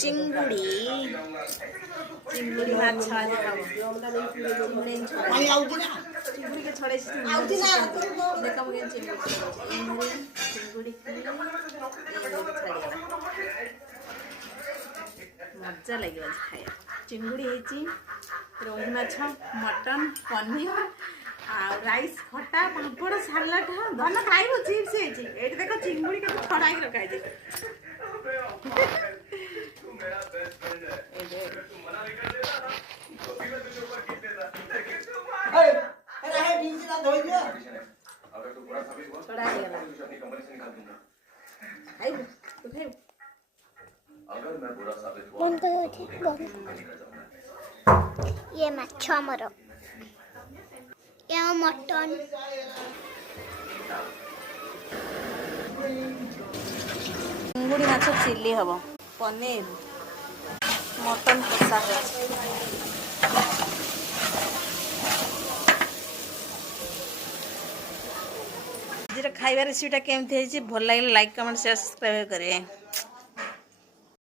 चिंगुड़ी चिंगुड़ी माछ आज खाबो चिंगुड़ी चिंगुड़ी के छोड़े देखो मुझे चिंगुड़ी की मजा लगे खाया चिंगुड़ी रोही माछ मटन पनीर राइस खटा पापड़ सालाड धन खाइब चिप्स ये देख चिंगुड़ी के छड़ा रखा है ये माछ हमर ये मटन चिंगुड़ी माछ चिल्ली हम पनीर मटन कषा आज खाइबार रेसिपीटा केमती भल लगे लाइक कमेंट शेयर सब्सक्राइब करेंगे।